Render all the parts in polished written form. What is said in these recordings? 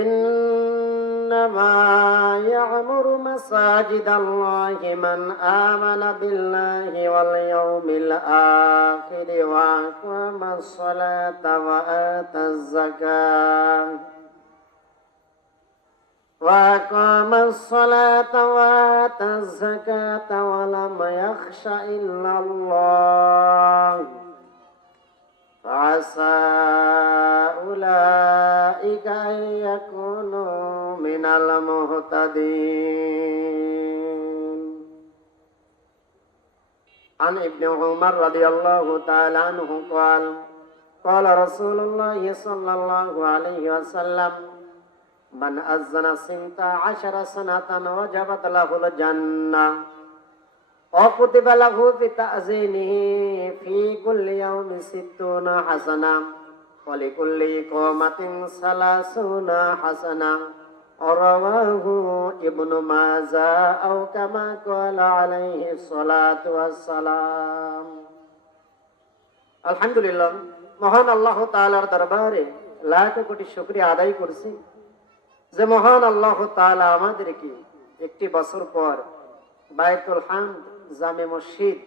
إنما يعمر مساجد الله من آمن بالله واليوم الآخر وأقام الصلاة وآتى الزكاة ولم يخش إلا الله فعسى أولئك أن يكونوا من المهتدين. عن ابن عمر رضي الله تعالى عنه قال رسول الله صلى الله عليه وسلم من أذن 12 سنة وجبت له الجنة وكتب له بتأذينه في كل يوم 60 حسنة ولكل إقامة 30 حسنة. رواه ابن ماجه أو كما قال عليه الصلاة والسلام. আলহামদুলিল্লাহ, মহান আল্লাহ তাআলার দরবারে লাখ কোটি শুকরিয়া আদায় করছি যে মহান আল্লাহ তাআলা আমাদেরকে একটি বছর পর বাইতুল হামদ জামে মসজিদ,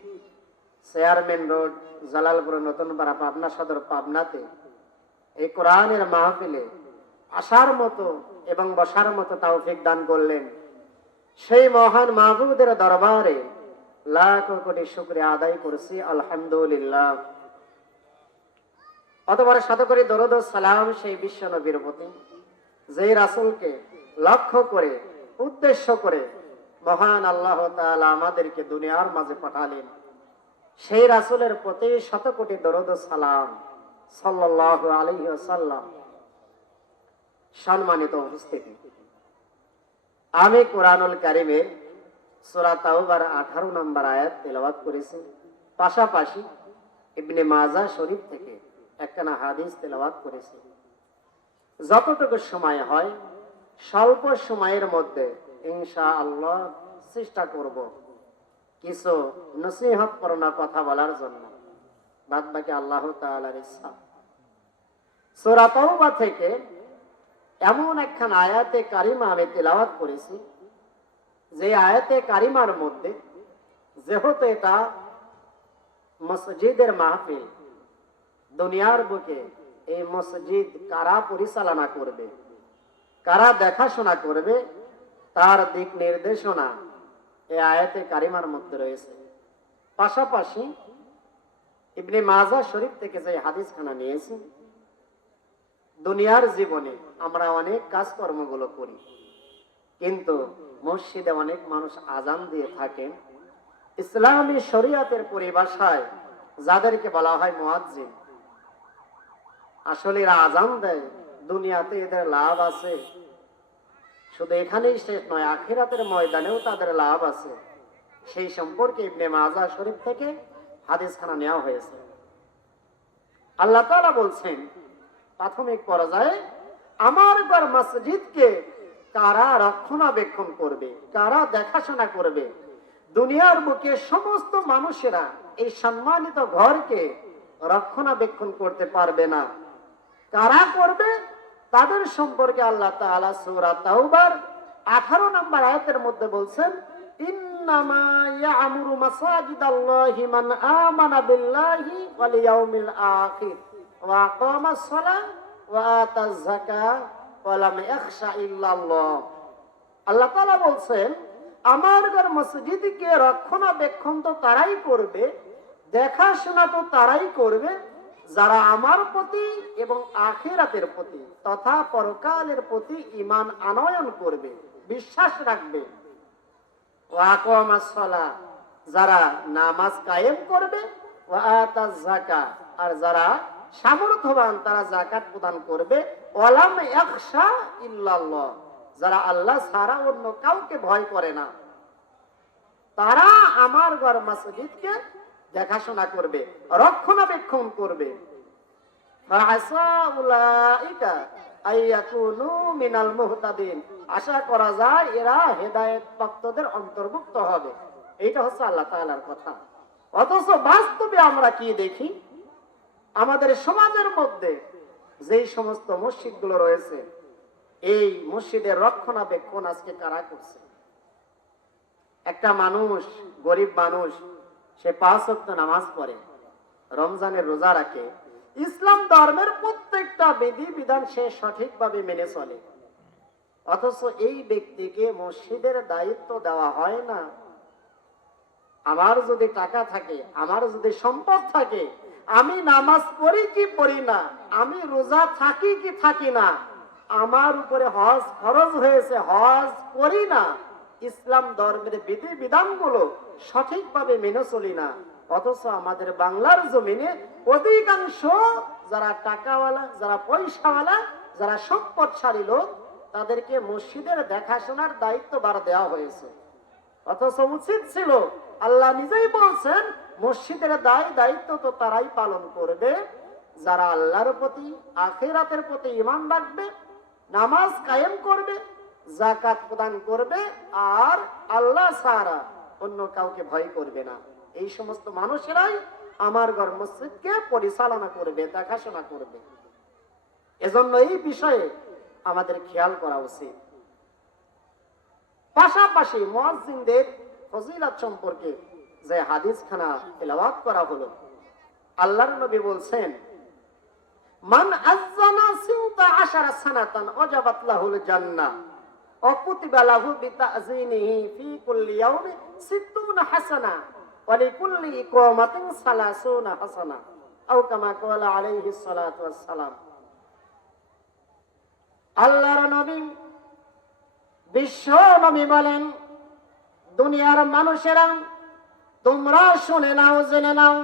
চেয়ারম্যান রোড, জালালপুর নতুন পাড়া, পাবনা সদর, পাবনাতে এই কোরআনের মাহফিলে আসার মতো এবং বসার মতো তৌফিক দান করলেন। সেই মহান মাহবুবের দরবারে লাখ কোটি শুকরিয়া আদায় করছি, আলহামদুলিল্লাহ। অতঃপর শত করে দরুদ ও সালাম সেই বিশ্ব নবীর প্রতি, যেই রাসূলকে লক্ষ্য করে উদ্দেশ্য করে মহান আল্লাহ তাআলা আমাদেরকে দুনিয়ার মাঝে পাঠালেন। সেই রাসূলের প্রতি শত কোটি দরুদ ও সালাম সাল্লাল্লাহু আলাইহি ওয়াসাল্লাম। সম্মানিত উপস্থিতি, আমি কোরআনুল কারীমের সূরা তাওবার 18 নম্বর আয়াত তেলাওয়াত করেছি, পাশাপাশি ইবনে মাজাহ শরীফ থেকে একখানা হাদিস তেলাওয়াত করেছি। যতটুকু সময় হয় স্বল্প সময়ের মধ্যে ইনশাআল্লাহ চেষ্টা করব কিছু নসিহতপূর্ণ কথা বলার জন্য, বাদ বাকি আল্লাহ তাআলার ইচ্ছা। সূরা তাওবা থেকে এমন একখান আয়াতে কারিমা আমি তেলাওয়াত করেছি, যে আয়াতে কারিমার মধ্যে, যেহেতু এটা মসজিদের মাহফিল, দুনিয়ার বুকে এই মসজিদ কারা পরিচালনা করবে, কারা দেখাশোনা করবে, তার দিক নির্দেশনা এই আয়াতে কারিমার মধ্যে রয়েছে। পাশাপাশি ইবনে মাজাহ শরীফ থেকে যে হাদিসখানা নিয়েছি, দুনিয়ার জীবনে আমরা অনেক কাজকর্মগুলো করি, কিন্তু মসজিদে অনেক মানুষ আজান দিয়ে থাকেন। ইসলামী শরীয়তের পরিভাষায় যাদেরকে বলা হয় মুয়াজ্জিন, আসলে এরা আজান দেয়, দুনিয়াতে এদের লাভ আছে, শুধু এখানেই শেষ নয়, আখিরাতের ময়দানেও তাদের লাভ আছে। সেই সম্পর্কে ইবনে মাজাহ শরীফ থেকে হাদিসখানা নেওয়া হয়েছে। আল্লাহ তাআলা বলছেন, প্রাথমিক পর্যায়ে আমার ঘর মসজিদকে কারা রক্ষণাবেক্ষণ করবে, কারা দেখাশোনা করবে, দুনিয়ার বুকে সমস্ত মানুষেরা এই সম্মানিত ঘরকে রক্ষণাবেক্ষণ করতে পারবে না। কারা করবে, তাদের সম্পর্কে আল্লাহ তাআলা সূরা তাওবার 18 নম্বর আয়াতের মধ্যে বলছেন, ইন্নামা ইয়া'মুরু মাসাজিদাল্লাহি মান আমানা বিল্লাহি ওয়াল ইয়াউমিল আখির ওয়া আকামাস সালাহ ওয়া আতাজ যাকাত ওয়া লাম ইয়াখশা ইল্লাল্লাহ। আল্লাহ তাআলা বলছেন, আমার ঘর মসজিদকে রক্ষণাবেক্ষণ তো তারাই করবে, দেখাশোনা তো তারাই করবে যারা আমার প্রতি এবং আখিরাতের প্রতি তথা পরকালের প্রতি ঈমান আনয়ন করবে, বিশ্বাস রাখবে। ওয়া আকামাস সালাহ, যারা নামাজ কায়েম করবে, ওয়া আতাজ যাকাত, আর যারা সামর্থ্যবান তারা যাকাত প্রদান করবে। ওয়া লাম ইয়াখশা ইল্লাল্লাহ, যারা আল্লাহ ছাড়া অন্য কাউকে ভয় করে না, তারা আমার ঘর মসজিদকে দেখাশোনা করবে, রক্ষণাবেক্ষণ করবে। আশা করা যায় এরা হেদায়েত প্রাপ্তদের অন্তর্ভুক্ত হবে। এইটা হচ্ছে আল্লাহ তাআলার কথা। অথচ বাস্তবে আমরা কি দেখি, আমাদের সমাজের মধ্যে যেই সমস্ত মসজিদগুলো রয়েছে, এই মসজিদের রক্ষণাবেক্ষণ আজকে কারা করছে? একটা মানুষ, গরিব মানুষ, সে 5 ওয়াক্ত নামাজ পড়ে, রমজানের রোজা রাখে, ইসলাম ধর্মের প্রত্যেকটা বিধি বিধান সে সঠিকভাবে মেনে চলে, অথচ এই ব্যক্তিকে মসজিদের দায়িত্ব দেওয়া হয় না। আমার যদি টাকা থাকে, আমার যদি সম্পদ থাকে, আমি নামাজ পড়ি কি পড়ি না, আমি রোজা থাকি কি থাকি না, আমার উপরে হজ ফরজ হয়েছে, হজ করি না, ইসলাম ধর্মের বিধি বিধানগুলো সঠিকভাবে মেনে চলি না, অথচ আমাদের বাংলার জমিনে অধিকাংশ যারা টাকাওয়ালা, যারা পয়সাওয়ালা, যারা সম্পদশালী লোক, তাদেরকে মসজিদের দেখাশোনার দায়িত্ব বার দেওয়া হয়েছে। অথচ উচিত ছিল, আল্লাহ নিজেই বলছেন, মসজিদের দায়িত্ব তো তারাই পালন করবে যারা আল্লাহর প্রতি, আখিরাতের প্রতি ঈমান রাখবে, নামাজ কায়েম করবে, যাকাত প্রদান করবে, আর আল্লাহ ছাড়া অন্য কাউকে ভয় করবে না। এই সমস্ত মানুষেরাই আমার ঘর মসজিদকে পরিচালনা করবে, দেখাশোনা করবে। এজন্য এই বিষয়ে আমাদের খেয়াল করা উচিত। পাশাপাশি মুয়াজ্জিনদের ফজিলত সম্পর্কে যে হাদিস খানা তেলাওয়াত করা হলো, আল্লাহর নবী বলছেন, মান আযানা 16 সানাতান ওয়াজাবাত লাহুল জান্নাহ ওয়া কুতিবা লাহু বিতাযিনিহি ফি কুল্লি ইয়াউমি 60 হাসানা ওয়া লিকুল্লি ইকামাতিন 30 হাসানা আও কামা ক্বালা আলাইহিস সালাতু ওয়াস সালাম। আল্লাহর নবী, বিশ্ব নবী বলেন, দুনিয়ার মানুষেরা তোমরা শুনে নাও, জেনে নাও,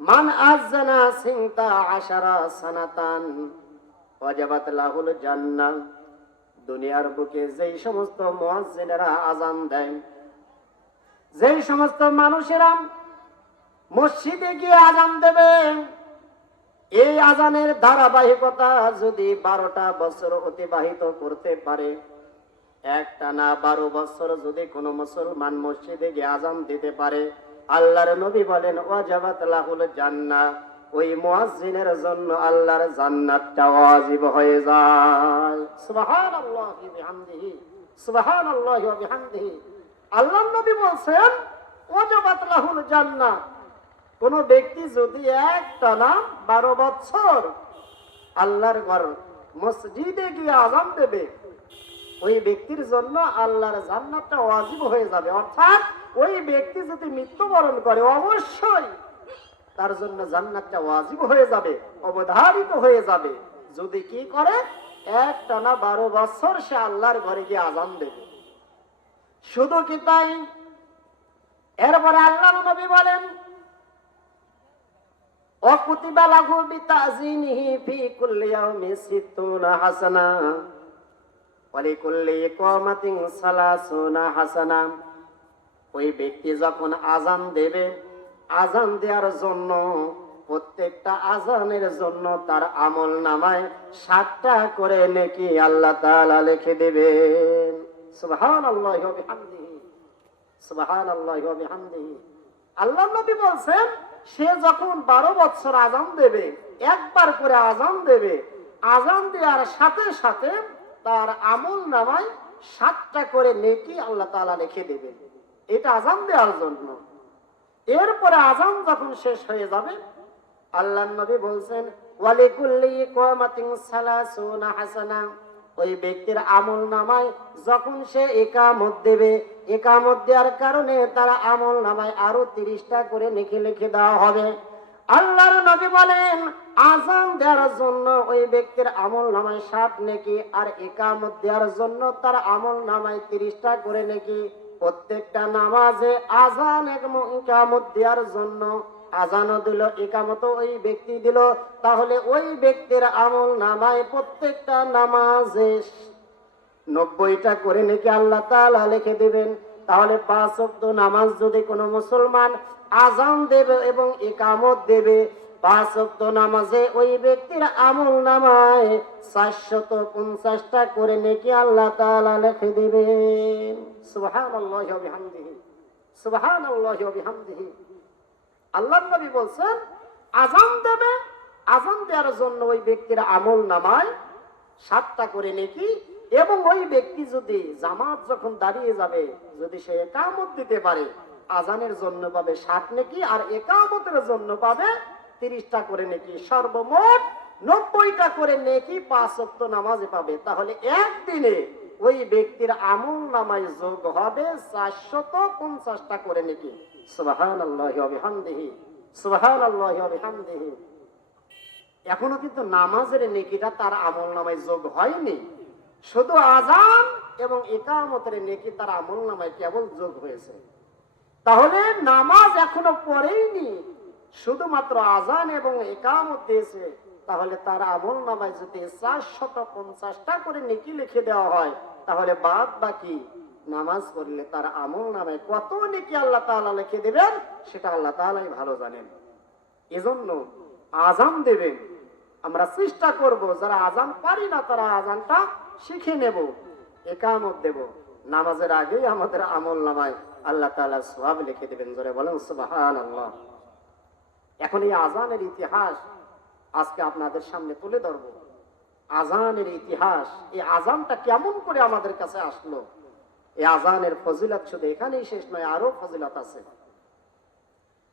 মান আযানা 16 সানাতান ওয়াজাবাত লাহুল জান্নাহ, দুনিয়ার বুকে যেই সমস্ত মুয়াজ্জিনেরা আযান দেয়, যেই সমস্ত মানুষেরা মসজিদে গিয়ে আযান দেবে, এই আযানের ধারাবাহিকতা যদি 12টা বছর অতিবাহিত করতে পারে, একটানা 12 বছর যদি কোনো মুসলমান মসজিদে গিয়ে আযান দিতে পারে, আল্লাহর নবী বলেন, ওয়াজাবাত লাহুল জান্নাহ, ওই মুয়াজ্জিনের জন্য আল্লাহর জান্নাতটা ওয়াজিব হয়ে যায়। সুবহানাল্লাহি ওয়া বিহামদিহি, সুবহানাল্লাহি ওয়া বিহামদিহি। আল্লাহর নবী বলেন, ওয়াজাবাত লাহুল জান্নাহ, কোন ব্যক্তি যদি একটানা 12 বছর আল্লাহর ঘর মসজিদে গিয়ে আযান দেবে, ওই ব্যক্তির জন্য আল্লাহর জান্নাতটা ওয়াজিব হয়ে যাবে। অর্থাৎ ওই ব্যক্তি যদি মৃত্যুবরণ করে, অবশ্যই তার জন্য জান্নাতটা ওয়াজিব হয়ে যাবে, অবধারিত হয়ে যাবে, যদি কি করে, একটানা 12 বছর সে আল্লাহর ঘরে গিয়ে আযান দেবে। শুধু কি তাই? এরপরে আল্লাহর নবী বলেন, ওয়া কুতিবা লাহু বিতাযিনিহি ফি কুল্লি ইয়াউমি 60 হাসানা ওয়া লিকুল্লি ইকামাতিন 30 হাসানা। ওই ব্যক্তি যখন আযান দেবে, আযান দেওয়ার জন্য প্রত্যেকটা আযানের জন্য তার আমল নামায় 7টা করে নেকি আল্লাহ তাআলা লিখে দেবেন। সুবহানাল্লাহি ওয়া বিহামদিহি, সুবহানাল্লাহি ওয়া বিহামদিহি। আল্লাহর নবী বলেন, সে যখন 12 বছর আযান দেবে, একবার করে আযান দেবে, আযান দেওয়ার সাথে সাথে তার আমল নামায় 7টা করে নেকি আল্লাহ তাআলা লিখে দেবেন। এটা আযান দেওয়ার জন্য। এরপরে আযান যখন শেষ হয়ে যাবে, আল্লাহর নবী বলছেন, ওয়া লিকুল্লি ইকামাতিন 30 হাসানা, ওই ব্যক্তির আমল নামায় যখন সে ইকামত দেবে, ইকামত দেওয়ার কারণে তার আমল নামায় আরো 30টা করে নেকি লিখে দেওয়া হবে। আল্লাহর নবী বলেন, আযান দেওয়ার জন্য ওই ব্যক্তির আমল নামায় 7 নেকি, আর ইকামত দেওয়ার জন্য তার আমল নামায় 30টা করে নেকি। প্রত্যেকটা নামাজে আযান এবং ইকামত দেওয়ার জন্য, আযানও দিল, ইকামতও ওই ব্যক্তি দিল, তাহলে ওই ব্যক্তির আমল নামায় প্রত্যেকটা নামাজে 90টা করে নেকি আল্লাহ তাআলা লিখে দিবেন। তাহলে 5 ওয়াক্ত নামাজ যদি কোনো মুসলমান আযান দেবে এবং ইকামত দেবে, 5 ওয়াক্ত নামাজে ওই ব্যক্তির আমল নামায় 450টা করে নেকি আল্লাহ তাআলা লিখে দিবেন। সুবহানাল্লাহি ওয়া বিহামদিহি, সুবহানাল্লাহি ওয়া বিহামদিহি। আল্লাহর নবী বলেন, আযান দেবে, আযান দেওয়ার জন্য ওই ব্যক্তির আমল নামায় 7টা করে নেকি, এবং ওই ব্যক্তি যদি জামাত যখন দাঁড়িয়ে যাবে যদি সে ইকামত দিতে পারে, আজানের জন্য পাবে 60 নেকি, আর ইকামতের জন্য পাবে 30টা করে নেকি, সর্বমোট 90টা করে নেকি 5 ওয়াক্ত নামাজে পাবে। তাহলে একদিনে ওই ব্যক্তির আমল নামায় যোগ হবে 450টা করে নেকি। সুবহানাল্লাহি ওয়া বিহামদিহি, সুবহানাল্লাহি ওয়া বিহামদিহি। এখনো কিন্তু নামাজের নেকিটা তার আমল নামায় যোগ হয়নি, শুধু আজান এবং ইকামতের নেকি তার আমল নামায় কেবল যোগ হয়েছে। তাহলে নামাজ এখনো পড়েইনি, শুধুমাত্র আজান এবং ইকামত দিয়েছে। তাহলে তার আমল নামায় যদি 450টা করে নেকি লিখে দেওয়া হয়, তাহলে বাদ বাকি নামাজ পড়লে তার আমল নামায় কত নেকি আল্লাহ তাআলা লিখে দিবেন সেটা আল্লাহ তাআলাই ভালো জানেন। এজন্য আজান দেবেন, আমরা চেষ্টা করব যারা আজান পারি না তারা আজানটা শিখে নেব, ইকামত দেব, নামাজের আগেই আমাদের আমল নামায় আল্লাহ তাআলা সওয়াব লিখে দিবেন। জোরে বলেন সুবহানাল্লাহ। এখন এই আজানের ইতিহাস আজকে আপনাদের সামনে তুলে ধরব। আজানের ইতিহাস, এই আজানটা কেমন করে আমাদের কাছে আসলো, এই আজানের ফজিলত শুধু এখানেই শেষ নয়, আরো ফজিলত আছে।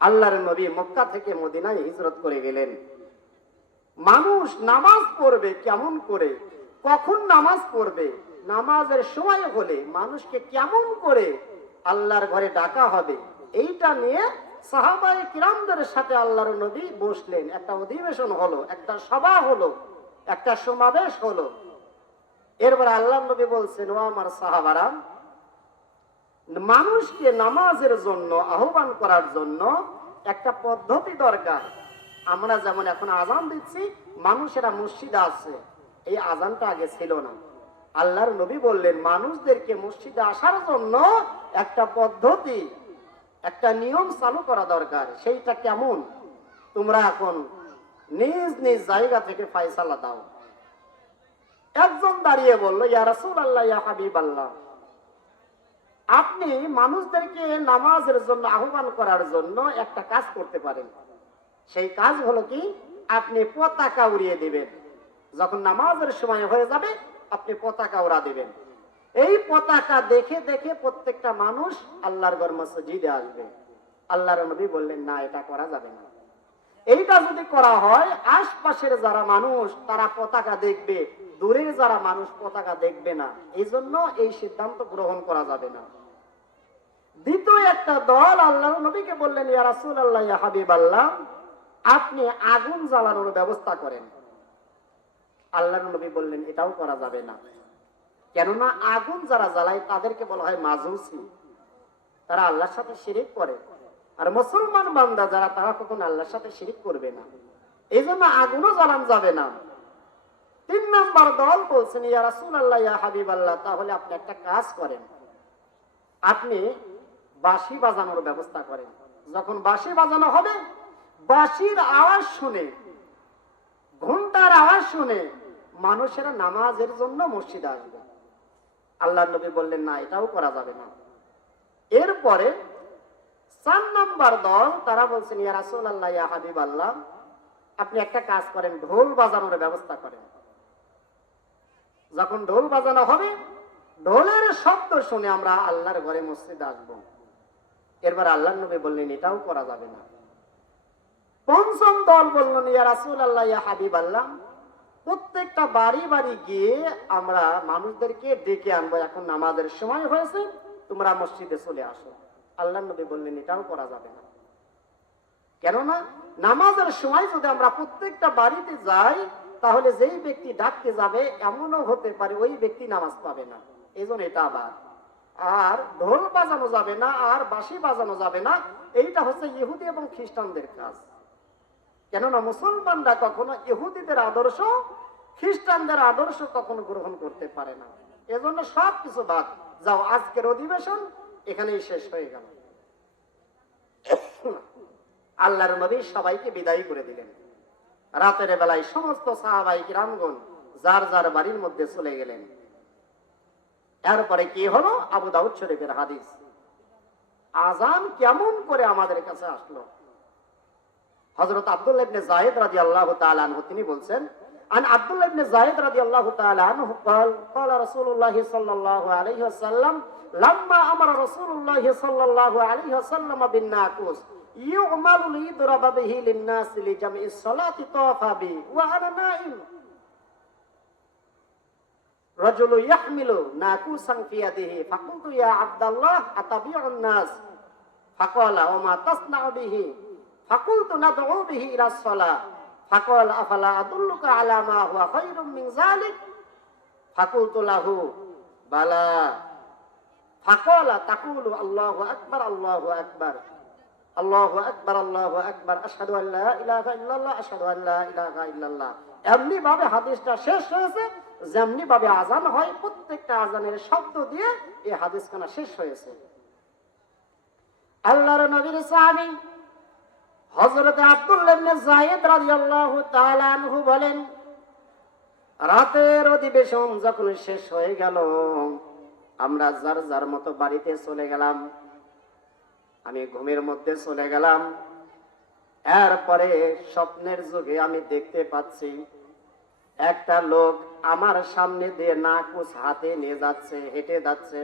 আল্লাহর নবী মক্কা থেকে মদিনায় হিজরত করে গেলেন। মানুষ নামাজ পড়বে কেমন করে, কখন নামাজ পড়বে, নামাজের সময় হলে মানুষকে কেমন করে আল্লাহর ঘরে ডাকা হবে, এইটা নিয়ে সাহাবায়ে কিরামদের সাথে আল্লাহর নবী বসলেন। একটা অধিবেশন হলো, একটা সভা হলো, একটা সমাবেশ হলো। এরপর আল্লাহর নবী বলছেন, ও আমার সাহাবারা, মানুষকে নামাজের জন্য আহ্বান করার জন্য একটা পদ্ধতি দরকার। আমরা যেমন এখন আজান দিচ্ছি, মানুষেরা মসজিদে আছে, এই আজানটা আগে ছিল না। আল্লাহর নবী বললেন, মানুষদেরকে মসজিদে আসার জন্য একটা পদ্ধতি, একটা নিয়ম চালু করা দরকার। সেইটা কেমন, তোমরা এখন নিজ নিজ জায়গা থেকে ফয়সালা দাও। একজন দাঁড়িয়ে বলল, ইয়া রাসূলুল্লাহ, ইয়া হাবিবাল্লাহ, আপনি মানুষদেরকে নামাজের জন্য আহ্বান করার জন্য একটা কাজ করতে পারেন। সেই কাজ হলো কি, আপনি পতাকা উড়িয়ে দিবেন। যখন নামাজের সময় হয়ে যাবে আপনি পতাকা উড়া দিবেন। এই পতাকা দেখে দেখে প্রত্যেকটা মানুষ আল্লাহর ঘর মসজিদে আসবে। আল্লাহর নবী বললেন, না, এটা করা যাবে না। এইটা যদি করা হয়, আশপাশের যারা মানুষ তারা পতাকা দেখবে, দূরের যারা মানুষ পতাকা দেখবে না। এই জন্য এই সিদ্ধান্ত গ্রহণ করা যাবে না। দ্বিতীয় একটা দল আল্লাহর নবীকে বললেন, ইয়া রাসূলুল্লাহ, ইয়া হাবিবাল্লাহ, আপনি আগুন জ্বালানোর ব্যবস্থা করেন। আল্লাহর নবী বললেন, এটাও করা যাবে না। কেননা আগুন যারা জ্বালায় তাদেরকে বলা হয় মাজুসি, তারা আল্লাহর সাথে শিরিক করে। আর মুসলমান বান্দা যারা, তারা কখনো আল্লাহর সাথে শিরিক করবে না, এই জন্য আগুনও জ্বালানো যাবে না। 3 নম্বর দল বলছেন, ইয়া রাসূলুল্লাহ, ইয়া হাবিবাল্লাহ, তাহলে আপনি একটা কাজ করেন, আপনি বাঁশি বাজানোর ব্যবস্থা করেন। যখন বাঁশি বাজানো হবে, বাঁশির আওয়াজ শুনে, ঘন্টার আওয়াজ শুনে মানুষেরা নামাজের জন্য মসজিদে আসবে। আল্লাহর নবী বললেন, না, এটাও করা যাবে না। এরপরে 4 নম্বর দল, তারা বলছেন, ইয়া রাসূলুল্লাহ, ইয়া হাবিবাল্লাহ, আপনি একটা কাজ করেন, ঢোল বাজানোর ব্যবস্থা করেন। যখন ঢোল বাজানো হবে, ঢোলের শব্দ শুনে আমরা আল্লাহর ঘরে মসজিদে আসবো। এরপর আল্লাহর নবী বললেন, এটাও করা যাবে না। 5ম দল বললেন, ইয়া রাসূলুল্লাহ, ইয়া হাবিবাল্লাহ, প্রত্যেকটা বাড়ি বাড়ি গিয়ে আমরা মানুষদেরকে ডেকে আনবো, এখন নামাজের সময় হয়েছে, তোমরা মসজিদে চলে আসো। আল্লাহর নবী বললেন, এটাও করা যাবে না। কেননা নামাজের সময় যদি আমরা প্রত্যেকটা বাড়িতে যাই, তাহলে যেই ব্যক্তি ডাকতে যাবে এমনও হতে পারে ওই ব্যক্তি নামাজ পাবে না। এই জন্য এটা আবার, আর ঢোল বাজানো যাবে না, আর বাঁশি বাজানো যাবে না। এইটা হচ্ছে ইহুদি এবং খ্রিস্টানদের কাজ। কেননা মুসলমানরা কখনো ইহুদিদের আদর্শ, খ্রিস্টানদের আদর্শ কখনো গ্রহণ করতে পারে না। এজন্য সবকিছু বাদ যাও, আজকের অধিবেশন এখানেই শেষ হয়ে গেল। আল্লাহর নবী সবাইকে বিদায় করে দিলেন। রাতের বেলায় সমস্ত সাহাবায়ে কিরামগণ যার যার বাড়ির মধ্যে চলে গেলেন। এরপরে কি হলো, আবু দাউদ শরীফের হাদিস। আজান কেমন করে আমাদের কাছে আসলো, হযরত আব্দুল্লাহ ইবনে যায়েদ রাদিয়াল্লাহু তাআলা আনহু তিনি বলছেন, عن عبد الله بن زايد رضي الله تعالى عنه قال قال رسول الله صلى الله عليه وسلم لما أمر رسول الله صلى الله عليه وسلم بالناقوس يعمل ليضرب به للناس لجمع الصلاة طاف بي وأنا نائم رجل يحمل ناقوسا في يده فقلت يا عبد الله أتبيع الناس فقال وما تصنع به فقلت ندعو به إلى الصلاة فقال أفلا أدلك على ما هو خير من ذلك فقلت له بلى فقال تقول الله أكبر الله أكبر الله أكبر الله أكبر أشهد أن لا إله إلا الله أشهد أن لا إله إلا الله এমনি ভাবে হাদিসটা শেষ হয়েছে যেমনি ভাবে আজান হয় প্রত্যেকটা আজানের শব্দ দিয়ে এই হাদিসখানা শেষ হয়েছে। আল্লাহর নবীর সাহাবী হযরত আব্দুল্লাহ ইবনে যায়েদ রাদিয়াল্লাহু তাআলা আনহু বলেন, রাতের অধিবেশন যখন শেষ হয়ে গেল আমরা যার যার মতো বাড়িতে চলে গেলাম। আমি ঘুমের মধ্যে চলে গেলাম। এরপরে স্বপ্নের যুগে আমি দেখতে পাচ্ছি একটা লোক আমার সামনে দিয়ে নাকুচ হাতে নিয়ে যাচ্ছে, হেঁটে যাচ্ছে।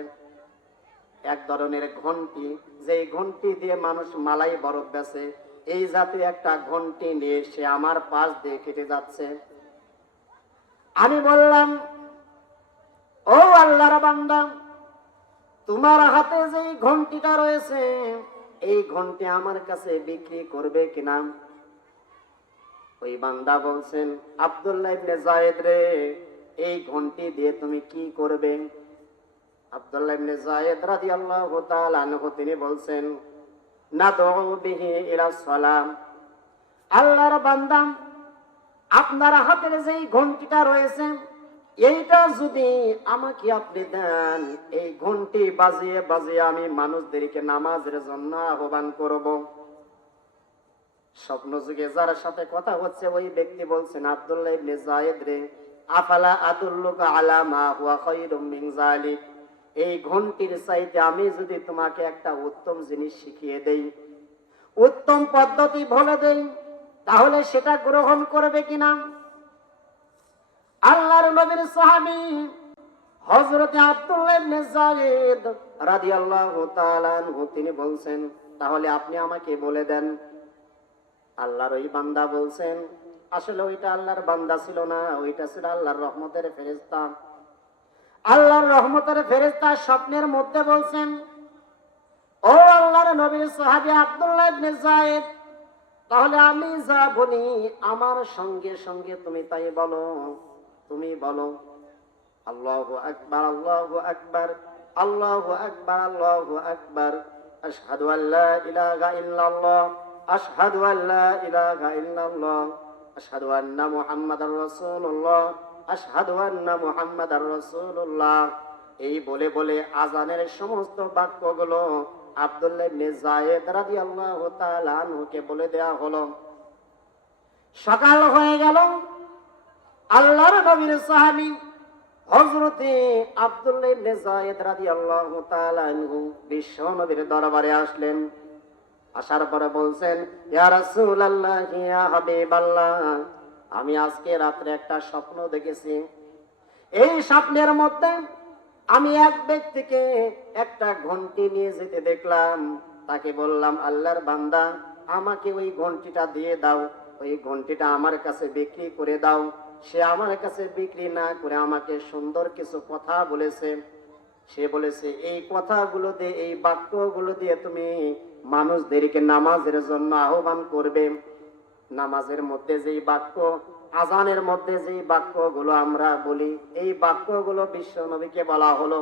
এক ধরনের ঘন্টি, যে ঘন্টি দিয়ে মানুষ মালাই বরফ বেচে, এই জাতীয় একটা ঘন্টি নিয়ে সে আমার পাশ দিয়ে কেটে যাচ্ছে। আমি বললাম, ও আল্লাহর বান্দা, তোমার হাতে যে ঘন্টিটা রয়েছে এই ঘন্টি আমার কাছে বিক্রি করবে কিনা? ওই বান্দা বলছেন, আব্দুল্লাহ ইবনে যায়েদ রে, এই ঘন্টি দিয়ে তুমি কি করবে? আব্দুল্লাহ ইবনে যায়েদ রাদিয়াল্লাহু তাআলা আনহু তিনি বলছেন, নাদউ বিহি ইলা সালাম। আল্লাহর বান্দা, আপনার হাতের যে ঘন্টিটা রয়েছে এইটা যদি আমাকে আপনি দেন, এই ঘন্টি বাজিয়ে বাজিয়ে আমি মানুষদেরকে নামাজের জন্য আহ্বান করব। স্বপ্ন যুগে যার সাথে কথা হচ্ছে ওই ব্যক্তি বলছেন, আব্দুল্লাহ ইবনে যায়েদ রে, আফালা আদুল্লুকা আলা মা হুয়া খায়রুম মিন যালিক। এই ঘন্টির চাইতে আমি যদি তোমাকে একটা উত্তম জিনিস শিখিয়ে দেই, উত্তম পদ্ধতি বলে দেই, তাহলে সেটা গ্রহণ করবে কিনা? আল্লাহর নবীর সাহাবী হযরত আব্দুল্লাহ ইবনে যায়েদ রাদিয়াল্লাহু তাআলা আনহু তিনি বলছেন, তাহলে আপনি আমাকে বলে দেন। আল্লাহর ওই বান্দা বলছেন, আসলে ওইটা আল্লাহর বান্দা ছিল না, ওইটা ছিল আল্লাহর রহমতের ফেরেশতা। আল্লাহর রহমতের ফেরেশতা স্বপ্নের মধ্যে বলছেন, ও আল্লাহর নবীর সাহাবী আব্দুল্লাহ ইবনে যায়েদ, তাহলে আমি যা বলি আমার সঙ্গে সঙ্গে তুমি তাই বলো। তুমি বলো, আল্লাহু আকবার আল্লাহু আকবার আল্লাহু আকবার আল্লাহু আকবার, আশহাদু আল্লা ইলাহা ইল্লাল্লাহ আশহাদু আল্লা ইলাহা ইল্লাল্লাহ আশহাদু আন্না মুহাম্মাদার রাসূলুল্লাহ আশহাদু আন্না মুহাম্মাদার রাসূলুল্লাহ। এই বলে বলে আজানের সমস্ত বাক্যগুলো আব্দুল্লাহ ইবনে যায়েদ রাদিয়াল্লাহু তাআলা আনহুকে বলে দেয়া হলো। সকাল হয়ে গেল। আল্লাহর নবীর সাহাবী হযরতে আব্দুল্লাহ ইবনে যায়েদ রাদিয়াল্লাহু তাআলা আনহু বিশ্ব নবীর দরবারে আসলেন। আসার পরে বলছেন, ইয়া রাসূলুল্লাহ ইয়া হাবিবাল্লাহ, আমি আজকে রাতে একটা স্বপ্ন দেখেছি। এই স্বপ্নের মধ্যে আমি এক ব্যক্তিকে একটা ঘন্টি নিয়ে যেতে দেখলাম। তাকে বললাম, আল্লাহর বান্দা, আমাকে ওই ঘন্টিটা দিয়ে দাও, ওই ঘন্টিটা আমার কাছে বিক্রি করে দাও। সে আমার কাছে বিক্রি না করে আমাকে সুন্দর কিছু কথা বলেছে। সে বলেছে, এই কথাগুলো দিয়ে, এই বাক্যগুলো দিয়ে তুমি মানুষদেরকে নামাজের জন্য আহ্বান করবে। নামাজের মধ্যে যেই বাক্য, আজানের মধ্যে যেই বাক্যগুলো আমরা বলি, এই বাক্যগুলো বিশ্ব নবীকে বলা হলো।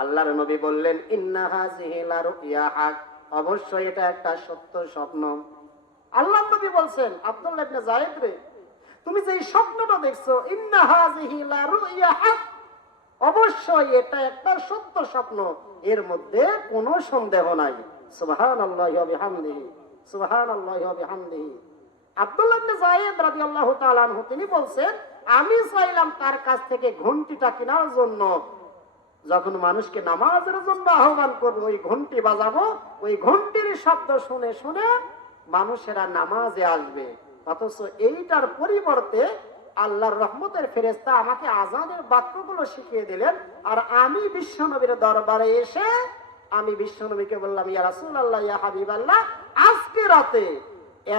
আল্লাহর নবী বললেন, ইন্না হাযিহি লা রুইয়া হাক, অবশ্যই এটা একটা সত্য স্বপ্ন। আল্লাহর নবী বলছেন, আব্দুল্লাহ ইবনে যায়েদ রে, তুমি যে স্বপ্নটা দেখছো, ইন্না হাযিহি লা রুইয়া হাক, অবশ্যই এটা একটা সত্য স্বপ্ন, এর মধ্যে কোনো সন্দেহ নাই। সুবহানাল্লাহি ওয়া বিহামদিহি সুবহানাল্লাহি ওয়া বিহামদিহি। আব্দুল্লাহ ইবনে যায়েদ রাদিয়াল্লাহু তাআলা আনহু তিনি বলছেন, আমি চাইলাম তার কাছ থেকে ঘন্টিটা কেনার জন্য। যখন মানুষকে নামাজের জন্য আহ্বান করব, ওই ঘন্টি বাজাবো, ওই ঘন্টির শব্দ শুনে শুনে মানুষেরা নামাজে আসবে। অথচ এইটার পরিবর্তে আল্লাহর রহমতের ফেরেশতা আমাকে আজানের বাক্যগুলো শিখিয়ে দিলেন। আর আমি বিশ্বনবীর দরবারে এসে আমি বিশ্বনবীকে বললাম, ইয়া রাসূলুল্লাহ, ইয়া হাবিবাল্লাহ, আজকে রাতে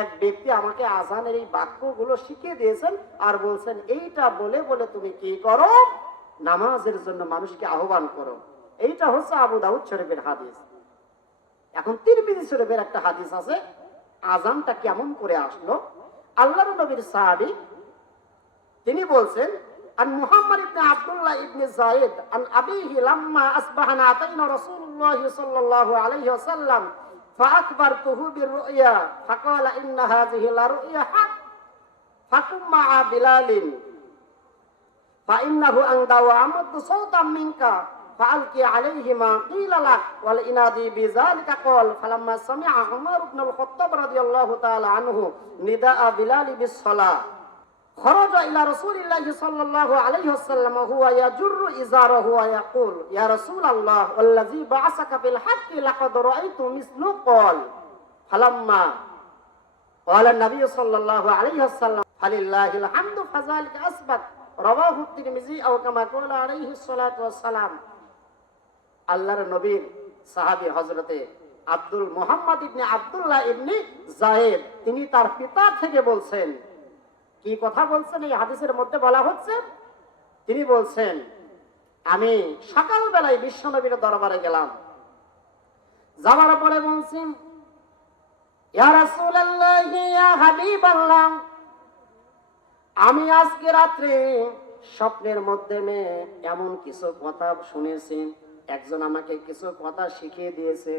এক ব্যক্তি আমাকে আজানের এই বাক্যগুলো শিখিয়ে দিয়েছেন আর বলছেন, এইটা বলে বলে তুমি কি করো? নামাজের জন্য মানুষকে আহ্বান করো। এইটা হচ্ছে আবু দাউদ শরীফের হাদিস। এখন তিরমিজি শরীফের একটা হাদিস আছে, আজানটা কেমন করে আসলো। আল্লাহর নবীর সাহাবী তিনি বলছেন, আন মুহাম্মদ ইবনে আব্দুল্লাহ ইবনে যায়েদ আন আবিহি লাম্মা আসবাহনা আতাইনা রাসূলুল্লাহ সাল্লাল্লাহু আলাইহি ওয়াসাল্লাম ফাআকবারতুহু বিররুয়া ফাকালা ইন্না হাযিহি লারুয়া হাক ফাকুম মা বিলালিন ফাইন্নাহু আনদা ওয়া আমাদু সাওতাম মিনকা ফাআলকি আলাইহি মা কিলা লাক ওয়াল ইনাদি বিযালিকা ক্বাল ফালাম্মা সামিআ উমর ইবনে আল খাত্তাব রাদিয়াল্লাহু তাআলা আনহু নিদাআ বিলাল বিস-সালাহ খরাজা ইলা রাসূলিল্লাহি সাল্লাল্লাহু আলাইহি ওয়াসাল্লাম হুয়া ইয়াজুরু ইজারাহু ওয়া ইয়াকুল, ইয়া রাসূলাল্লাহ ওয়াল্লাযী বা'আসাকা বিল হাক্কি লাকাদ রাআইতু মিসলু ক্বাল ফালাম্মা ক্বালা নবী সাল্লাল্লাহু আলাইহি ওয়াসাল্লাম ফালিল্লাহিল হামদু ফাযালিকা আসবাত রাওয়াহু তিরমিজি আও কামা ক্বালা আলাইহিস সালাতু ওয়াস সালাম। আল্লাহর নবীর সাহাবী হযরতে আব্দুল মুহাম্মদ ইবনে আব্দুল্লাহ ইবনে যায়েদ তিনি তার পিতা থেকে বলছেন, কি কথা বলছেন এই হাদিসের মধ্যে বলা হচ্ছে, তিনি বলছেন, আমি সকালবেলায় বিশ্বনবীর দরবারে গেলাম, যাওয়ার পরে বলছি, ইয়া রাসূলুল্লাহ, ইয়া হাবিবাল্লাহ, আমি আজকে রাত্রে স্বপ্নের মাধ্যমে এমন কিছু কথা শুনেছি, একজন আমাকে কিছু কথা শিখিয়ে দিয়েছে,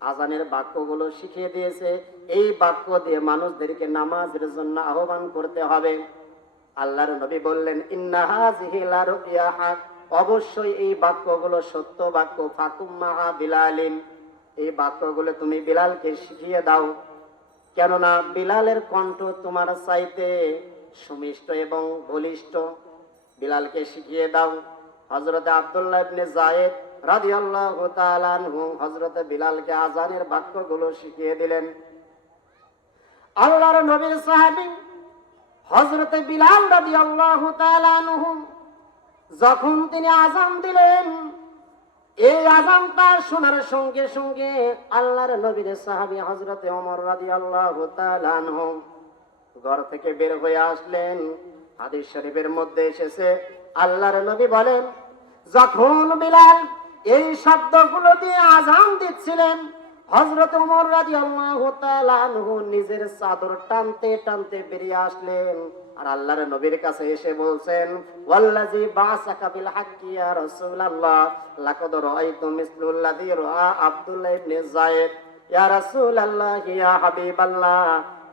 আজানের বাক্যগুলো শিখিয়ে দিয়েছে, এই বাক্য দিয়ে মানুষদেরকে নামাজের জন্য আহ্বান করতে হবে। আল্লাহর নবী বললেন, ইন্না হাযিহি লারুয়া হাক, অবশ্যই এই বাক্যগুলো সত্য বাক্য। ফাকুম মা বিলালিন, এই বাক্যগুলো তুমি বিলালকে শিখিয়ে দাও, কেননা বিলালের কণ্ঠ তোমার চাইতে সুমিষ্ট এবং বলিষ্ঠ। বিলালকে শিখিয়ে দাও। হযরত আব্দুল্লাহ ইবনে যায়েদ রাদিয়াল্লাহু তাআলা আনহু হযরত বিলালকে আজানের বাক্যগুলো শিখিয়ে দিলেন। আল্লাহর নবীর সাহাবী হযরত বিলাল রাদিয়াল্লাহু তাআলা আনহু যখন তিনি আজান দিলেন, এই আজানটা শোনার সঙ্গে সঙ্গে আল্লাহর নবীর সাহাবী হযরত ওমর রাদিয়াল্লাহু তাআলা আনহু ঘর থেকে বের হয়ে আসলেন। হাদিস শরীফের মধ্যে এসেছে, আল্লাহর নবী বলেন, যখন বিলাল এই শব্দগুলো দিয়ে আজান দিচ্ছিলেন, হযরত ওমর রাদিয়াল্লাহু তাআলা আনহু নিজের চাদর টানতে টানতে বেরিয়ে আসলেন আর আল্লাহর নবীর কাছে এসে বলছেন, ওয়াল্লাযী বা'আসাকা বিল হাক্কি ইয়া রাসূলুল্লাহ লাকাদ রাআইতু মিসলুল্লাযী রাআ আব্দুল্লাহ ইবনে যায়েদ, ইয়া রাসূলুল্লাহ, ইয়া হাবিবাল্লাহ,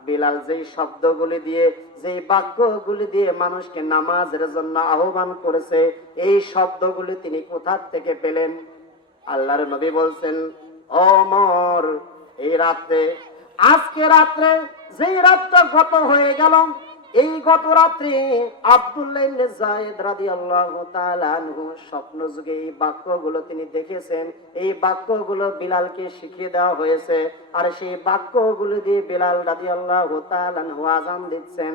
বিলাল যেই শব্দগুলি দিয়ে, যেই বাক্যগুলি দিয়ে মানুষকে নামাজের জন্য আহ্বান করেছে, এই শব্দগুলি তিনি কোথা থেকে পেলেন? আল্লাহর নবী বলছেন, ওমর, এই রাতে, আজকে রাত্রে, যেই রাতটা গত হয়ে গেল, এই গত রাত্রে আব্দুল্লাহ ইবনে যায়েদ রাদিয়াল্লাহু তাআলা আনহু স্বপ্ন যুগে এই বাক্যগুলো তিনি দেখেছেন, এই বাক্যগুলো বিলালকে শিখিয়ে দেওয়া হয়েছে, আর সেই বাক্যগুলো দিয়ে বিলাল রাদিয়াল্লাহু তাআলা আনহু আযান দিচ্ছেন।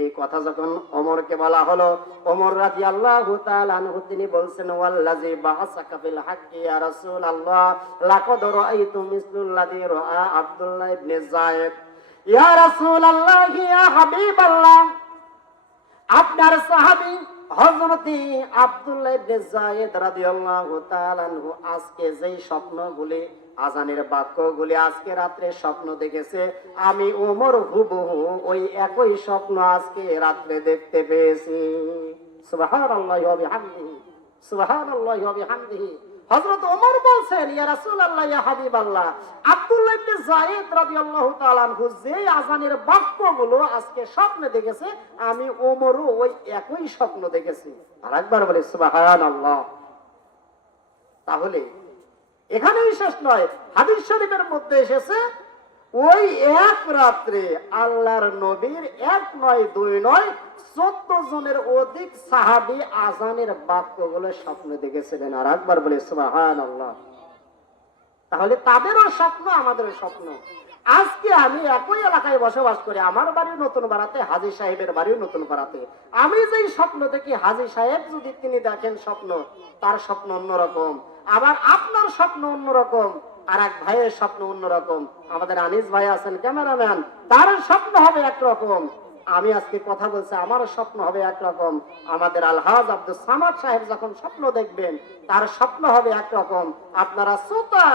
এই কথা যখন ওমরকে বলা হলো, ওমর রাদিয়াল্লাহু তাআলা আনহু তিনি বলছেন, ওয়াল্লাযী বা'আসাকা বিল হাক্কি ইয়া রাসূলুল্লাহ লাকাদ রাআইতু মিসলুল্লাযী রাআ আব্দুল্লাহ ইবনে যায়েদ, ইয়া রাসূলুল্লাহ, ইয়া হাবিবাল্লাহ, আপনার সাহাবী হযরত আব্দুল্লাহ ইবনে যায়েদ রাদিয়াল্লাহু তাআলা আনহু আজকে যেই স্বপ্নগুলি, আজানের বাক্যগুলি আজকে রাত্রে স্বপ্ন দেখেছে, আমি ওমর হুবহু ওই একই স্বপ্ন আজকে রাত্রে দেখতে পেয়েছি। সুবহানাল্লাহি ওয়া বিহামদিহি, সুবহানাল্লাহি ওয়া বিহামদিহি। হযরত ওমর বলছেন, ইয়া রাসূলুল্লাহ, ইয়া হাবিবাল্লাহ, আব্দুল্লাহ ইবনে যায়েদ রাদিয়াল্লাহু তাআলা আনহু যে আজানের বাক্যগুলো আজকে স্বপ্নে দেখেছে, আমি ওমরও ওই একই স্বপ্ন দেখেছি। আরেকবার বলি সুবহানাল্লাহ। তাহলে এখানেই শেষ নয়, হাদিস শরীফের মধ্যে এসেছে, ওই এক রাত্রে আল্লাহর নবীর 1 নয় 2 নয় 14 জনের অধিক সাহাবী আজানের বাক্যগুলো স্বপ্ন দেখেছিলেন। আর একবার বলে সুবহানাল্লাহ। তাহলে তাদেরও স্বপ্ন, আমাদেরও স্বপ্ন। আজকে আমি একই এলাকায় বসবাস করি, আমার বাড়িও নতুন পাড়াতে, হাজী সাহেবের বাড়িও নতুন পাড়াতে। আমি যেই স্বপ্ন দেখি, হাজী সাহেব যদি তিনি দেখেন স্বপ্ন, তার স্বপ্ন অন্যরকম, আবার আপনার স্বপ্ন অন্যরকম, আর এক ভাইয়ের স্বপ্ন অন্যরকম। আমাদের আনিস ভাই আছেন ক্যামেরাম্যান, তার স্বপ্ন হবে একরকম। আমি আজকে কথা বলছি, আমার স্বপ্ন হবে একরকম। আমাদের আলহাজ আব্দুল সামাদ সাহেব যখন স্বপ্ন দেখবেন, তার স্বপ্ন হবে একরকম। আপনারা শ্রোতা,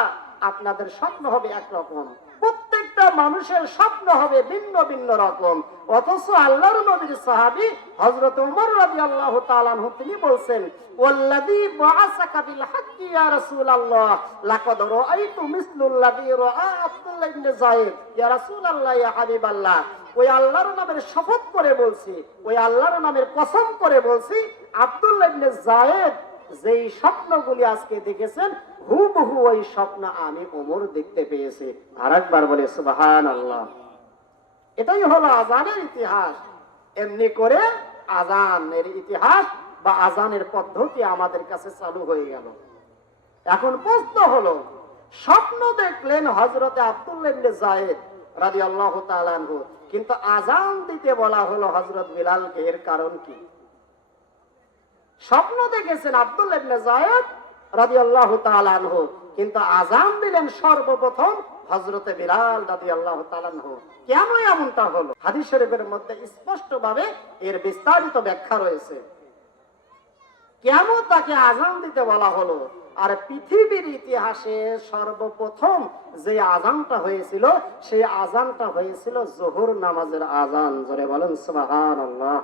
আপনাদের স্বপ্ন হবে একরকম। প্রত্যেকটা মানুষের স্বপ্ন হবে ভিন্ন ভিন্ন রকম। অথচ আল্লাহর নবীর সাহাবী হযরত ওমর রাদিয়াল্লাহু তাআলা আনহু তিনি বলছেন, ওয়াল্লাযী বাআসাকা বিল হাক্কি ইয়া রাসূলুল্লাহ লাকাদ রাআইতু মিসলুল্লাযী রাআ আব্দুল্লাহ ইবনে যায়েদ ইয়া রাসূলুল্লাহ ইয়া হাবিবাল্লাহ। ওই আল্লাহর নামের শপথ করে বলছি, ওই আল্লাহর নামের কসম করে বলছি, আব্দুল্লাহ ইবনে যায়েদ যেই স্বপ্নগুলি আজকে দেখেছেন, হুবহু ওই স্বপ্ন আমি ওমর দেখতে পেয়েছি। আরেকবার বলে সুবহানাল্লাহ। এটাই হলো আজানের ইতিহাস। এমনি করে আজানের ইতিহাস বা আজানের পদ্ধতি আমাদের কাছে চালু হয়ে গেল। এখন প্রশ্ন হলো, স্বপ্ন দেখলেন হযরতে আব্দুল্লাহ ইবনে যায়েদ রাদিয়াল্লাহু তাআলা আনহু, কিন্তু আজান দিতে বলা হলো হযরত বিলালকে, এর কারণ কি? স্বপ্ন দেখেছেন আব্দুল্লাহ ইবনে যায়েদ রাদিয়াল্লাহু তাআলা আনহু, কিন্তু আজান দিলেন সর্বপ্রথম হযরতে বিলাল রাদিয়াল্লাহু তাআলা আনহু। কেন এমনটা হলো? হাদিস শরীফের মধ্যে স্পষ্টভাবে এর বিস্তারিত ব্যাখ্যা রয়েছে। কেন তাকে আজান দিতে বলা হলো? আর পৃথিবীর ইতিহাসে সর্বপ্রথম যে আজানটা হয়েছিল, সেই আজানটা হয়েছিল যোহর নামাজের আজান। জোরে বলেন সুবহানাল্লাহ।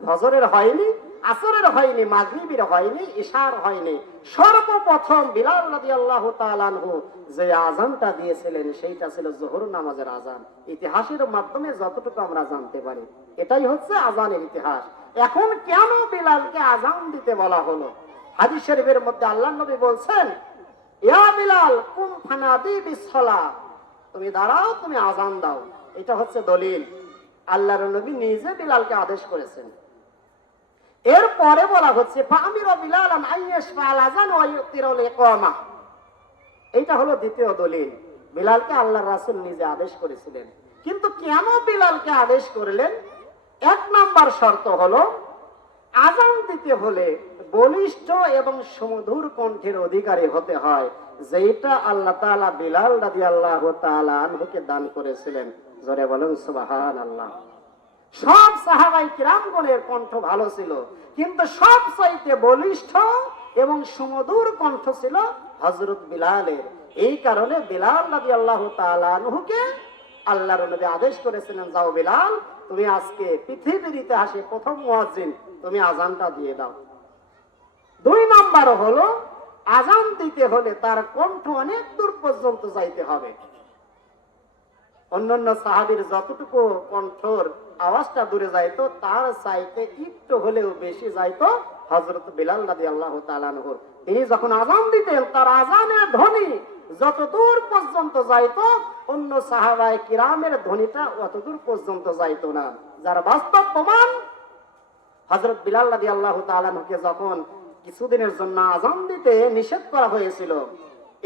ফজরের হয়নি, আসরের হয়নি, মাগরিবের হয়নি, ইশার হয়নি। সর্বপ্রথম বিলাল রাদিয়াল্লাহু তাআলা আনহু যে আজানটা দিয়েছিলেন, সেইটা ছিল যোহর নামাজের আজান। ইতিহাসের মাধ্যমে যতটুকু আমরা জানতে পারি, এটাই হচ্ছে আজানের ইতিহাস। এখন কেন বিলালকে আজান দিতে বলা হলো? হাদিস শরীফের মধ্যে আল্লাহর নবী বলছেন, ইয়া বিলাল কুম ফানাদি বিসসালাহ, তুমি দাঁড়াও, তুমি আজান দাও। এটা হচ্ছে দলিল। আল্লাহর নবী নিজে বিলালকে আদেশ করেছেন। এরপরে বলা হচ্ছে ফামির বিলালান আইয়াশফা আল আযান ওয়া ইউতিরুল ইকামা। এইটা হলো দ্বিতীয় দলিল। বিলালকে আল্লাহর রাসূল নিজে আদেশ করেছিলেন। কিন্তু কেন বিলালকে আদেশ করলেন? এক নাম্বার শর্ত হলো, আজান দিতে হলে বলিষ্ঠ এবং সুমধুর কণ্ঠের অধিকারী হতে হয়, যেটা আল্লাহ তাআলা বিলাল রাদিয়াল্লাহু তাআলা আনহুকে দান করেছিলেন। জোরে বলুন সুবহানাল্লাহ। সব সাহাবায়ে কিরামগণের কণ্ঠ ভালো ছিল, কিন্তু সবচাইতে বলিষ্ঠ এবং সুমধুর কণ্ঠ ছিল হযরত বিলালের। এই কারণে বিলাল রাদিয়াল্লাহু তাআলা আনহুকে আল্লাহর নবী আদেশ করেছিলেন, যাও বিলাল, তুমি আজকে পৃথিবীর ইতিহাসে প্রথম মুয়াজ্জিন, তুমি আজানটা দিয়ে দাও। দুই নাম্বার হলো, আজান দিতে হলে তার কণ্ঠ অনেক দূর পর্যন্ত যাইতে হবে। অন্যান্য সাহাবীর যতটুকু কণ্ঠর আওয়াজটা দূরে যাইতো, তার চাইতে একটু হলেও বেশি যাইতো হযরত বিলাল রাদিয়াল্লাহু তাআলা আনহুর। তিনি যখন আজান দিতেন, তার আজানের ধ্বনি যত দূর পর্যন্ত যাইতো, অন্য সাহাবায়ে কিরামের ধ্বনিটা অত দূর পর্যন্ত যাইতো না। যার বাস্তব প্রমাণ, হযরত বিলাল রাদিয়াল্লাহু তাআলা আনহুকে যখন কিছুদিনের জন্য আজান দিতে নিষেধ করা হয়েছিল,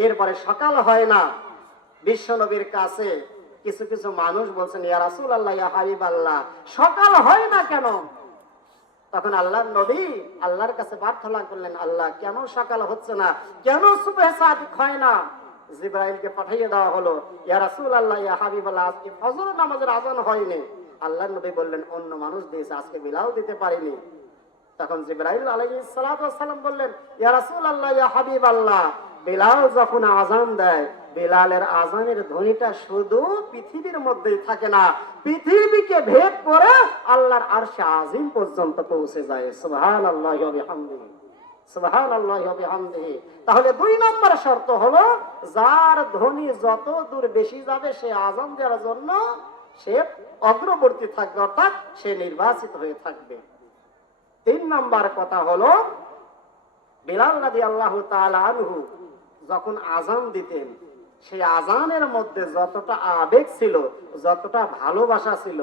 এরপরে সকাল হয় না, বিশ্বনবীর কাছে কিছু কিছু মানুষ বলছেন, ইয়া রাসূলুল্লাহ ইয়া হাবিবাল্লাহ, সকাল হয় না কেন? তখন আল্লাহর নবী আল্লাহর কাছে প্রার্থনা করলেন, আল্লাহ, কেন সকাল হচ্ছে না, কেন সুবহে সাদিক হয় না? জিবরাইলকে পাঠিয়ে দেওয়া হলো, ইয়া রাসূলুল্লাহ ইয়া হাবিবাল্লাহ, আজকে ফজর নামাজের আজান হয়নি। আল্লাহর নবী বললেন, অন্য মানুষ দিয়েছে, আজকে বিলাল দিতে পারেনি। তখন জিবরাইল আলাইহিস সালাতু ওয়াস সালাম বললেন, ইয়া রাসূলুল্লাহ ইয়া হাবিবাল্লাহ, বিলাল যখন আজান দেয়, বিলালের আজানের ধ্বনিটা শুধু পৃথিবীর মধ্যেই থাকে না, পৃথিবীকে ভেদ করে আল্লাহর আরশে আজিম পর্যন্ত পৌঁছে যায়। সুবহানাল্লাহি ওয়া বিহামদিহি, সুবহানাল্লাহি ওয়া বিহামদিহি। তাহলে দুই নম্বর শর্ত হলো, যার ধ্বনি যত দূর বেশি যাবে, সে আজান দেওয়ার জন্য সে অগ্রবর্তী থাকবে, অর্থাৎ সে নির্বাচিত হয়ে থাকবে। তিন নম্বর কথা হলো, বিলাল রাদিয়াল্লাহু তাআলা আনহু যখন আজান দিতেন, সেই আজানের মধ্যে যতটা আবেগ ছিল, যতটা ভালোবাসা ছিল,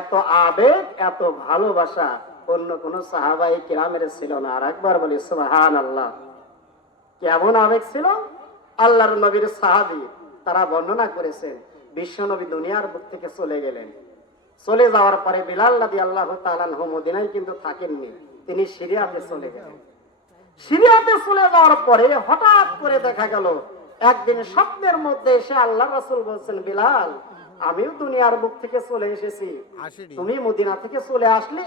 এত আবেগ এত ভালোবাসা অন্য কোন সাহাবায়ে কিরামের ছিল না। আর একবার বলি সুবহানাল্লাহ। কেমন আবেগ ছিল? আল্লাহর নবীর সাহাবী তারা বর্ণনা করেছেন বিশ্বনবী দুনিয়ার বুক থেকে চলে গেলেন। চলে যাওয়ার পরে বিলাল রাদিয়াল্লাহু তাআলা আনহু মদিনায় কিন্তু থাকেননি, তিনি সিরিয়াতে চলে গেলেন। সিরিয়াতে চলে যাওয়ার পরে হঠাৎ করে দেখা গেল একদিন স্বপ্নের মধ্যে এসে আল্লাহ রাসূল বলছেন, বিলাল, আমিও দুনিয়ার বুক থেকে চলে এসেছি, তুমি মদিনা থেকে চলে আসলে,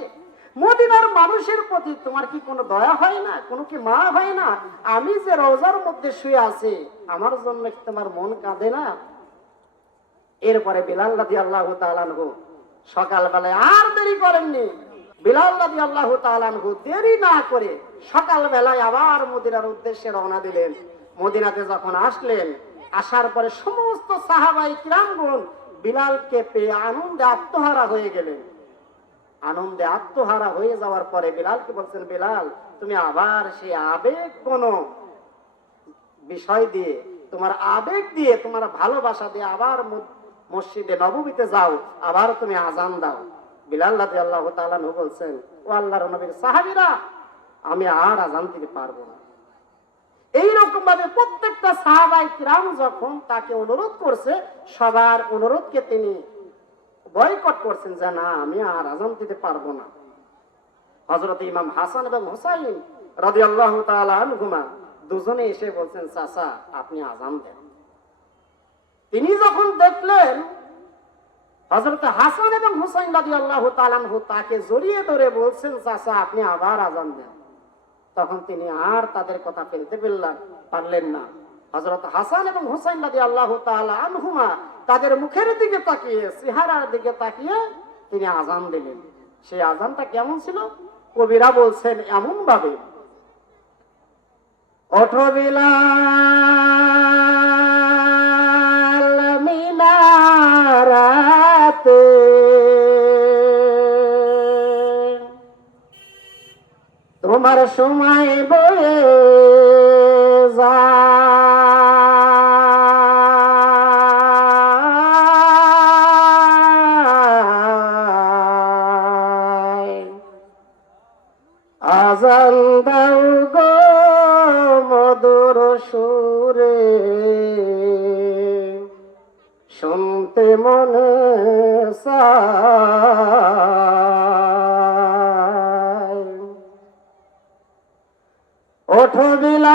মদিনার মানুষের প্রতি তোমার কি কোনো দয়া হয় না, কোনো কি মা হয় না? আমি যে রওজার মধ্যে শুয়ে আছি, আমার জন্য কি তোমার মন কাঁদে না? এরপরে বিলাল রাদিয়াল্লাহু তাআলা আনহু সকালবেলায় আর দেরি করেননি। বিলাল রাদিয়াল্লাহু তাআলা আনহু দেরি না করে সকালবেলায় আবার মদিনার উদ্দেশ্যে রওনা দিলেন। মদিনাতে যখন আসলেন, আসার পরে সমস্ত সাহাবাই কিরামগণ বিলালকে পেয়ে আনন্দে আত্মহারা হয়ে গেলেন। আনন্দে আত্মহারা হয়ে যাওয়ার পরে বিলালকে বলছেন, বিলাল, তুমি আবার সেই আবেগ কোন বিষয় দিয়ে, তোমার আবেগ দিয়ে, তোমার ভালোবাসা দিয়ে আবার মসজিদে নববীতে যাও, আবার তুমি আজান দাও। বিলাল রাদিয়াল্লাহু তাআলা আনহু বলছেন, ও আল্লাহর নবীর সাহাবীরা, আমি আর আজান দিতে পারবো না। এইরকম ভাবে প্রত্যেকটা সাহাবায়ে কিরাম যখন তাকে অনুরোধ করছে, সবার অনুরোধকে তিনি বয়কট করছেন যে না, আমি আর আজান দিতে পারবো না। হযরত ইমাম হাসান এবং হুসাইন রাদিয়াল্লাহু তাআলা আনহুমা দুজনে এসে বলছেন, চাচা, আপনি আজান দেন। তিনি যখন দেখলেন হযরত হাসান এবং হুসাইন রাদিয়াল্লাহু তাআলা আনহু তাকে জড়িয়ে ধরে বলছেন, চাচা, আপনি আবার আজান দেন, তখন তিনি আর তাদের কথা ফেলতে পারলেন না। হযরত হাসান এবং হুসাইন রাদিয়াল্লাহু তাআলা আনহুমা তাদের মুখের দিকে তাকিয়ে, চেহারার দিকে তাকিয়ে তিনি আজান দিলেন। সেই আজানটা কেমন ছিল? কবিরা বলছেন এমন ভাবে, ওঠো বিলাল মিনারাতে, তোমার সময় বয়ে যায়, আজান দাও গো মধুর সুরে, শুনতে মনে চায়। ওঠো বিলাল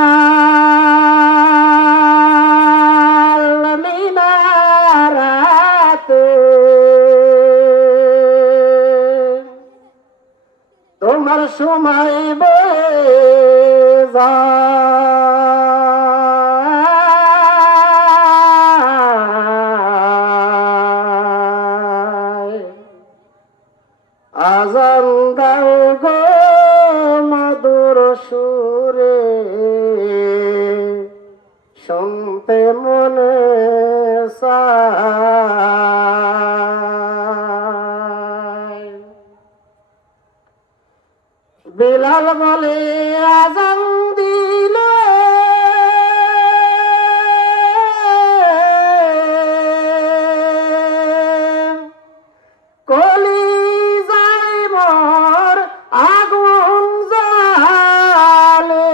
মিনারাতে, তোমার সময় বয়ে যায়, আজান দাও গো মধুর সুরে, শুনতে মনে চায়। বিলাল বলে, আজান দিল, কলিজায় মোর আগুন জ্বালে,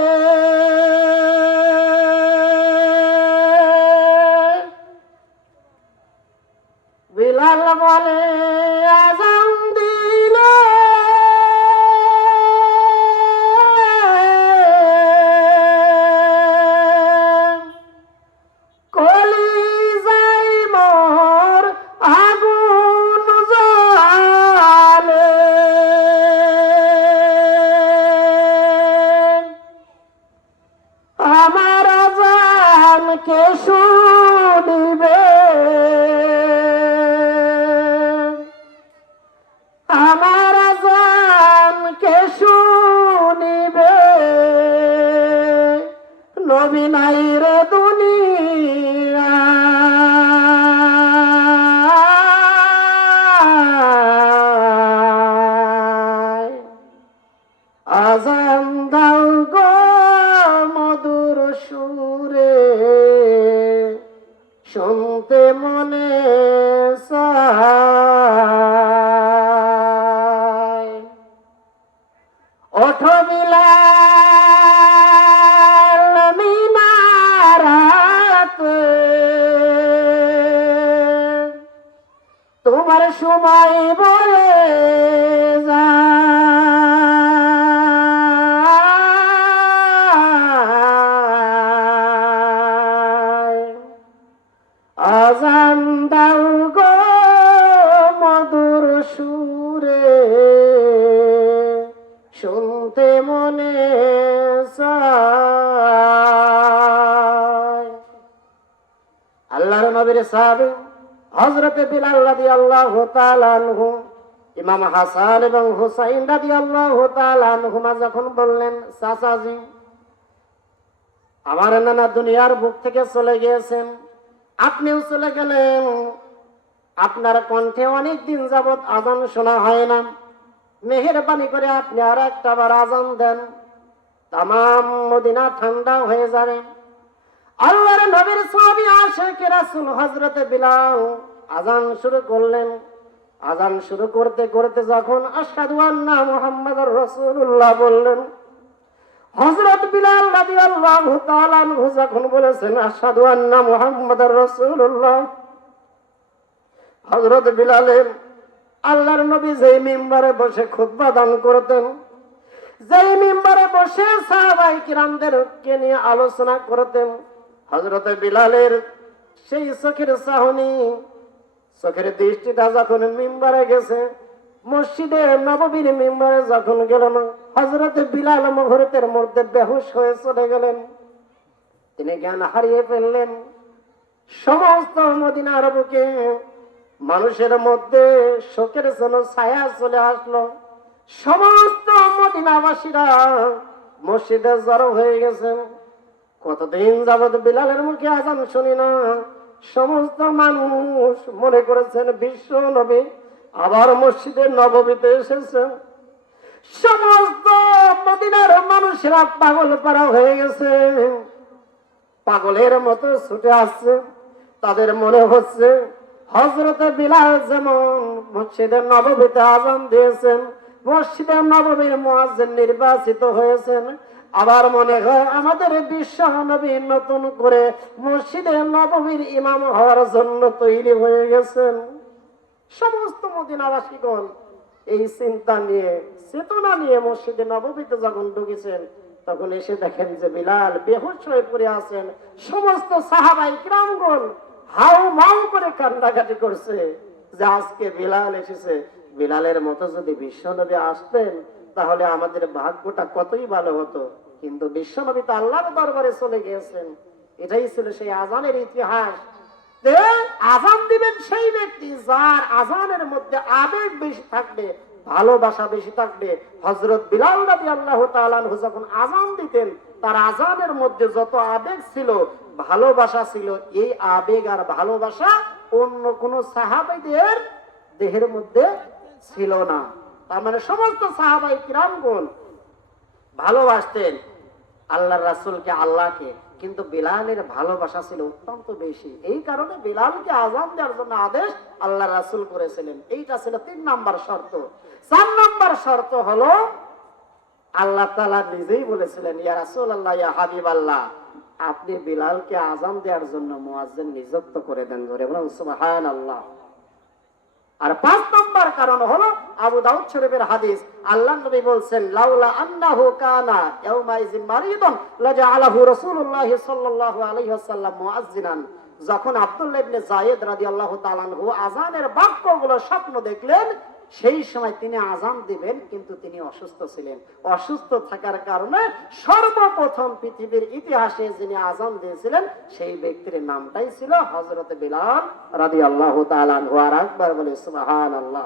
বিলাল বলে, আজান দিল, কলিজায় মোর আগুন জ্বালে, আমার আজান কে শুনিবে, আমার আজান কে শুনিবে, নবী নাই রে দুনিয়ায়, আজান দাও গো মধুর সুরে, শুনতে মনে চায়। ওঠো বিলাল মিনারাতে, তোমায় বলে যায় আজান দাও গো মধুর সুরে শুনতে মনে চায়। আল্লাহর নবীর সাহাবী হযরতে বিলাল রাদিয়াল্লাহু তাআলা আনহু ইমাম হাসান এবং হুসাইন রাদিয়াল্লাহু তাআলা আনহুমা যখন বললেন, চাচাজি আমার নানা দুনিয়ার বুক থেকে চলে গিয়েছেন, আপনিও চলে গেলেন, আপনার কণ্ঠে অনেক দিন যাবত আজান শোনা হয় না, মেহেরবানি করে আপনি আর একটা বার আজান দেন, তামাম মদিনা ঠান্ডা হয়ে যাবে। আল্লাহর নবীর সাহাবী আশিক রাসূল হযরতে বিলাল আজান শুরু করলেন। আজান শুরু করতে করতে যখন আশহাদু আন্না মুহাম্মাদুর রাসূলুল্লাহ বললেন, হযরত বিলাল রাদিয়াল্লাহু তাআলা আনহু যখন বলেছেন আশহাদু আন্না মুহাম্মাদুর রাসূলুল্লাহ, হযরত বিলালের আল্লাহর নবী যেই মিম্বারে বসে খুতবা দান করতেন, যেই মিম্বারে বসে সাহাবায়ে কিরামদেরকে নিয়ে আলোচনা করতেন, হযরত বিলালের সেই চোখের চাহনি, চোখের দৃষ্টিটা যখন মিম্বারে গেছে, মসজিদে নববীর মিম্বারে যখন গেলেন, হযরত বিলাল মুহূর্তের মধ্যে বেহুশ হয়ে চলে গেলেন, তিনি জ্ঞান হারিয়ে ফেললেন। সমস্ত মদিনার বুকে মানুষের মধ্যে শোকের যেন ছায়া চলে আসলো। সমস্ত মদিনাবাসীরা মসজিদে জড়ো হয়ে গেছেন। কতদিন যাবত বিলালের মুখে আজান শুনি না। সমস্ত মানুষ মনে করেছেন বিশ্ব নবী আবার মসজিদে নববীতে এসেছেন। সমস্ত মদিনার মানুষেরা পাগল পারা হয়ে গেছে, পাগলের মতো ছুটে আসছে। তাদের মনে হচ্ছে হযরতে বিলাল যেমন মসজিদে নববীতে আজান দিয়েছেন, মসজিদে নববীর মুয়াজ্জিন নির্বাচিত হয়েছেন, আবার মনে হয় আমাদের বিশ্ব নবী নতুন করে মসজিদে নববীর ইমাম হওয়ার জন্য তৈরি হয়ে গেছেন। সমস্ত মদিনাবাসীগণ এই চিন্তা নিয়ে, চেতনা নিয়ে মসজিদে নববীতে যখন ঢুকেছেন, তখন এসে দেখেন যে বিলাল বেহুশ হয়ে পড়ে আছেন। সমস্ত সাহাবায়ে কিরামগণ হাউ মাউ করে কান্নাকাটি করছে যে আজকে বিলাল এসেছে। বিলালের মতো যদি বিশ্বনবী আসতেন তাহলে আমাদের ভাগ্যটা কতই ভালো হতো। কিন্তু বিশ্বনবী তো আল্লাহর দরবারে চলে গিয়েছেন। এটাই ছিল সেই আজানের ইতিহাস। আজান দিবেন সেই ব্যক্তি যার আজানের মধ্যে আবেগ বেশি থাকবে, ভালোবাসা বেশি থাকবে। হযরত বিলাল রাদিয়াল্লাহু তাআলা আনহু যখন আজান দিতেন, তার আজানের মধ্যে যত আবেগ ছিল, ভালোবাসা ছিল, এই আবেগ আর ভালোবাসা অন্য কোন সাহাবীদের দেহের মধ্যে ছিল না। তার মানে সমস্ত সাহাবায়ে কিরামগণ ভালোবাসতেন আল্লাহর রাসূলকে, আল্লাহকে, কিন্তু বিলালের ভালোবাসা ছিল অত্যন্ত বেশি। এই কারণে বিলালকে আযান দেওয়ার জন্য আদেশ আল্লাহর রাসূল করেছিলেন। এইটা ছিল 3 নাম্বার শর্ত। 4 নাম্বার শর্ত হলো আল্লাহ তাআলা নিজেই বলেছিলেন, ইয়া রাসূলুল্লাহ, ইয়া হাবিবাল্লাহ, আপনি বিলালকে আযান দেওয়ার জন্য মুয়াজ্জিন নিযুক্ত করে দেন। ধরে বলুন সুবহানাল্লাহ। আর 5 নম্বর কারণ হলো আবু দাউদ শরীফের হাদিস, আল্লাহর নবী বলেন, লাউলা আন্নাহু কানা ইয়াউমাইযিন মারিদান লাজআলাহু রাসূলুল্লাহ সাল্লাল্লাহু আলাইহি ওয়াসাল্লাম মুআজ্জিনান। যখন আব্দুল্লাহ ইবনে যায়েদ রাদিয়াল্লাহু তাআলা আনহু আযানের বাক্যগুলো স্বপ্ন দেখলেন, সেই সময় তিনি আযান দিবেন, কিন্তু তিনি অসুস্থ ছিলেন। অসুস্থ থাকার কারণে সর্বপ্রথম পৃথিবীর ইতিহাসে যিনি আযান দিয়েছিলেন সেই ব্যক্তির নামটাই ছিল হযরত বিলাল রাদিয়াল্লাহু তাআলা আনহু। আর একবার বলে সুবহানাল্লাহ।